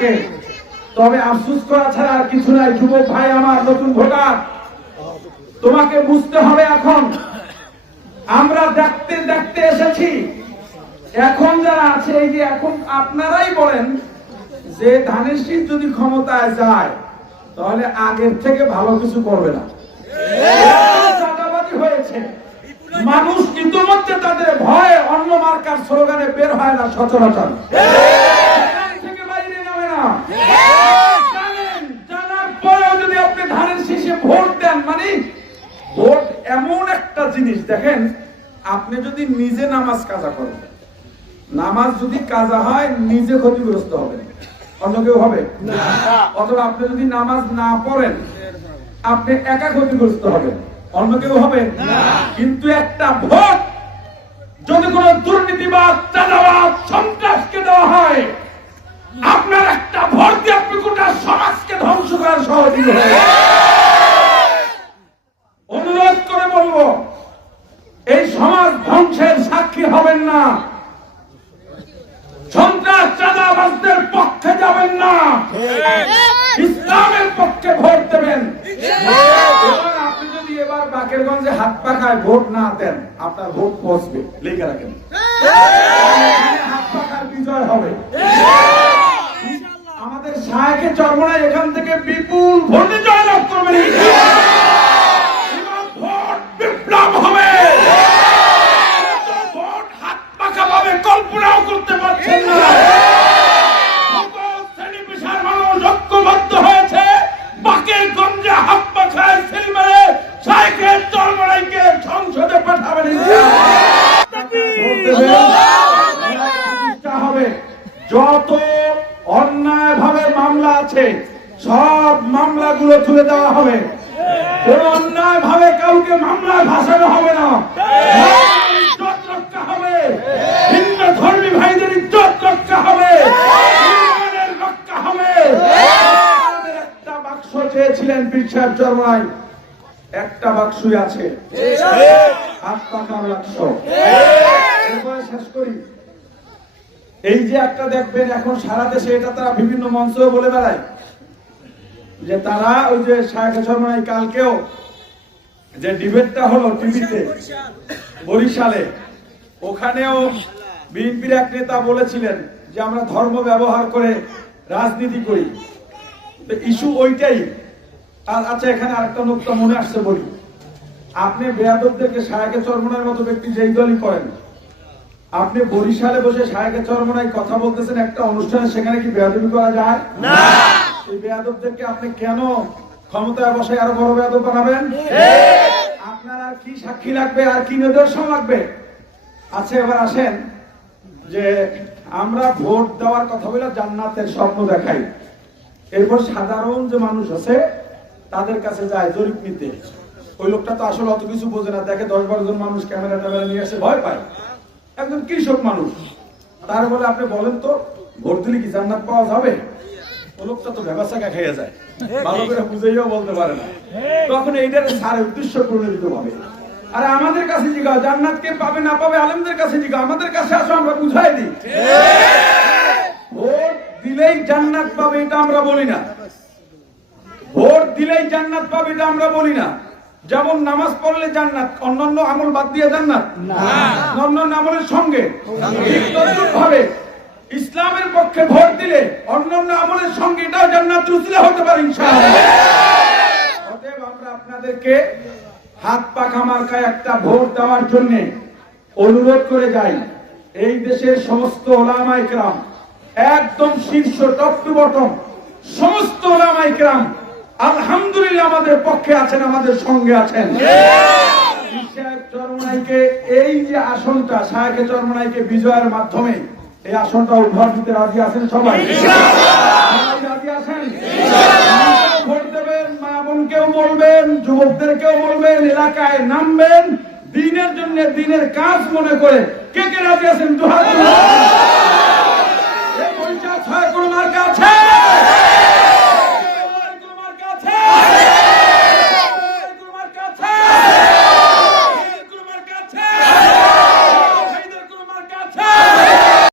থাকে। তবে আফসোস করা ছাড়া আর কিছু নাই। যুবক ভাই আমার, নতুন ভোটার, তোমাকে বুঝতে হবে এখন আমরা দেখতে দেখতে এসেছি। এখন যারা আছে, এই যে এখন আপনারাই বলেন যে ধানের শীষ যদি ক্ষমতায় যায় তাহলে আগের থেকে ভালো কিছু করবে না। চাঁদাবাজি হয়েছে, মানুষ ইতিমধ্যে তাদের ভয়ে অন্য মার্কার স্লোগানে বের হয় না সচরাচর, থেকে বাইরে নামে না। জানার পরেও যদি আপনি ধানের শীষে ভোট দেন, মানে ভোট এমন একটা জিনিস, দেখেন আপনি যদি নিজে নামাজ কাজা করেন, নামাজ যদি কাজা হয় নিজে ক্ষতিগ্রস্ত হবে, অন্য কেউ হবে না। অথবা আপনি যদি নামাজ না পড়েন আপনি একা ক্ষতিগ্রস্ত হবেন, অন্য কেউ হবে না। কিন্তু একটা ভোট যদি কোন দুর্নীতিবাদ, চাঁদাবাদ, সন্ত্রাসকে দেওয়া হয়, আপনার একটা ভোট দিয়ে আপনি গোটা সমাজকে ধ্বংস করার সহযোগী হবে। অনুরোধ করে বলবো, এই সমাজ ধ্বংসের সাক্ষী হবেন না, সন্ত্রাস চাঁদাবাজদের পক্ষে যাবেন না, ইসলামের পক্ষে ভোট দেবেন। এবার আপনি যদি এবার বাকেরগঞ্জে হাত পাখায় ভোট না দেন, আপনার ভোট পৌঁছবে, লিখে রাখেন, হাত পাখার বিজয় হবে। আমাদের শাহকে চরমনায় এখান থেকে বিপুল ভোটে জয়লাভ করবেন, ভোট বিপ্লব হবে। ভোট হাত পাখা পাবে কল্পনাও করতে পারছেন না। শ্রেণী পেশার মানুষ ঐক্যবদ্ধ হয়েছে, বাকেরগঞ্জে হাত পাখায় সিল মেরে শাহকে চরমনাইকে সংসদে পাঠাবেন। হবে যত অন্যায় ভাবে মামলা আছে সব মামলাগুলো তুলে দেওয়া হবে। কোন অন্যায় ভাবে কাউকে মামলায় ভাসানো হবে না। ইজ্জত রক্ষা হবে, ভিন্ন ধর্মী ভাইদের ইজ্জত রক্ষা হবে, রক্ষা হবে। একটা বাক্স চেয়েছিলেন পীর সাহেব চরমনাই, একটা বাক্সই আছে, হাত পাখার বাক্স। এরপরে শেষ করি। এই যে একটা দেখবেন এখন সারা দেশে, এটা তারা বিভিন্ন মঞ্চে বলে বেড়ায় যে তারা ওই যে শাহেখে চরমনাই কালকেও যে ডিবেটটা হলো টিভিতে বরিশালে, ওখানেও বিএনপির এক নেতা বলেছিলেন যে আমরা ধর্ম ব্যবহার করে রাজনীতি করি। তো ইস্যু ওইটাই। আর আচ্ছা, এখানে আরেকটা নোকতা মনে আসছে বলি, আপনি বেয়াদবদেরকে শাহেখে চরমনাইয়ের মতো ব্যক্তি যেই দলই করেন, আপনি বরিশালে বসে শাহেখে চরমনাই কথা বলতেছেন একটা অনুষ্ঠানে, সেখানে কি বেয়াদবি করা যায় না? এই বেয়াদবদেরকে আপনি কেন ক্ষমতায় বসে আরো বড় বেয়াদব বানাবেন? আপনার আর কি সাক্ষী লাগবে, আর কি নিদর্শন লাগবে? আচ্ছা, এবার আসেন যে আমরা ভোট দেওয়ার কথা বলে জান্নাতের স্বপ্ন দেখাই, এরপর সাধারণ যে মানুষ আছে তাদের কাছে যায় জরিপ নিতে। ওই লোকটা তো আসলে অত কিছু বোঝে না, দেখে 10-12 জন মানুষ ক্যামেরা ট্যামেরা নিয়ে এসে ভয় পায়, একজন কৃষক মানুষ, তার বলে আপনি বলেন তো ভোট দিলে কি জান্নাত পাওয়া যাবে? ও লোকটা তো ব্যবসাকে খেয়ে যায়, ভালো করে বুঝেইও বলতে পারে না। তখন এইটার সারের উদ্দেশ্য প্রণোদিত হবে। আর আমাদের কাছে জিজ্ঞাসা, জান্নাত কে পাবে না পাবে আলেমদের কাছে জিজ্ঞাসা, আমাদের কাছে আসো, আমরা বুঝাই দিই। ভোট দিলেই জান্নাত পাবে এটা আমরা বলি না, ভোট দিলেই জান্নাত পাবে এটা আমরা বলি না। যেমন নামাজ পড়লে জান্নাত, অন্যান্য আমল বাদ দিয়ে জান্নাত না, অন্যান্য আমলের সঙ্গে ভাবে ইসলামের পক্ষে ভোট দিলে অন্যান্য আমলের সঙ্গে এটাও জান্নাত উসিলা হতে পারে ইনশাআল্লাহ। অতএব আমরা আপনাদেরকে হাত পাখা মার্কায় একটা ভোট দেওয়ার জন্য অনুরোধ করে যাই। এই দেশের সমস্ত ওলামায়ে কেরাম, একদম শীর্ষ টপ টু বটম সমস্ত ওলামায়ে কেরাম আলহামদুলিল্লাহ আমাদের পক্ষে আছেন, আমাদের সঙ্গে আছেন। শাহেখ চরমনাইকে এই যে আসনটা, শাহেখে চরমনাইকে বিজয়ের মাধ্যমে এই আসনটা উপহার দিতে রাজি আছেন সবাই? রাজি আছেন? ভোট দেবেন, মা বোনকেও বলবেন, যুবকদেরকেও বলবেন, এলাকায় নামবেন, দিনের জন্য দিনের কাজ মনে করে কে কে রাজি আছেন? দুহাত। এই পরিচয় ছাড়া কোনো